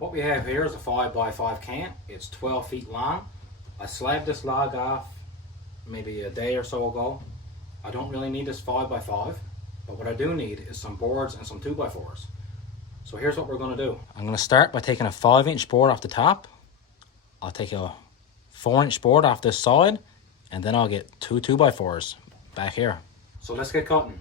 What we have here is a 5x5 can. It's 12 feet long. I slabbed this log off maybe a day or so ago. I don't really need this 5x5, but what I do need is some boards and some 2x4s. So here's what we're going to do. I'm going to start by taking a 5-inch board off the top. I'll take a 4-inch board off this side, and then I'll get two 2x4s back here. So let's get cutting.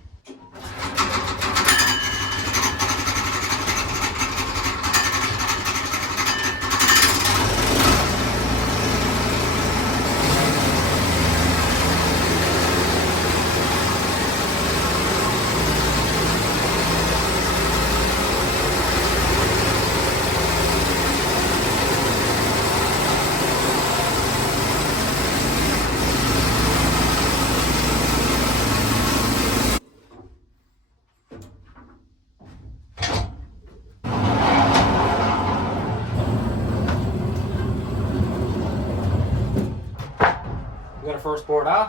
We got our first board off.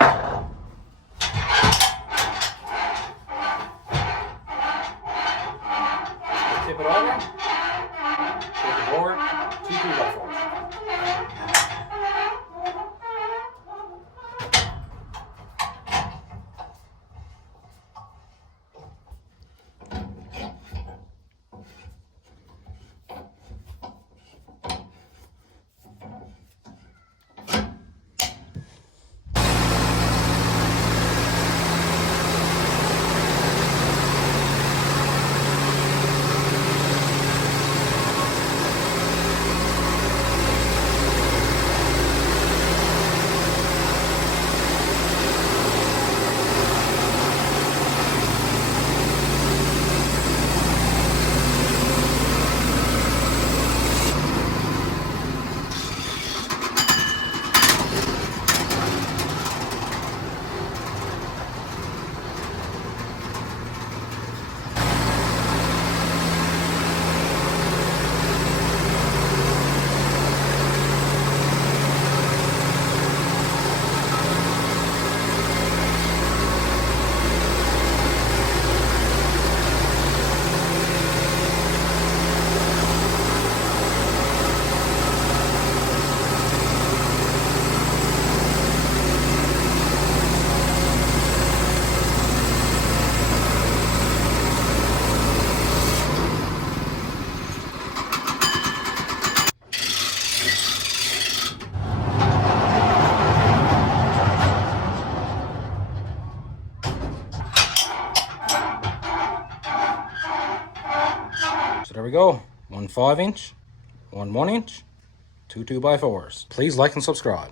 Tip it over. Take the board, two 2x4s. So there we go, one 5-inch, one 1-inch, two 2x4s. Please like and subscribe.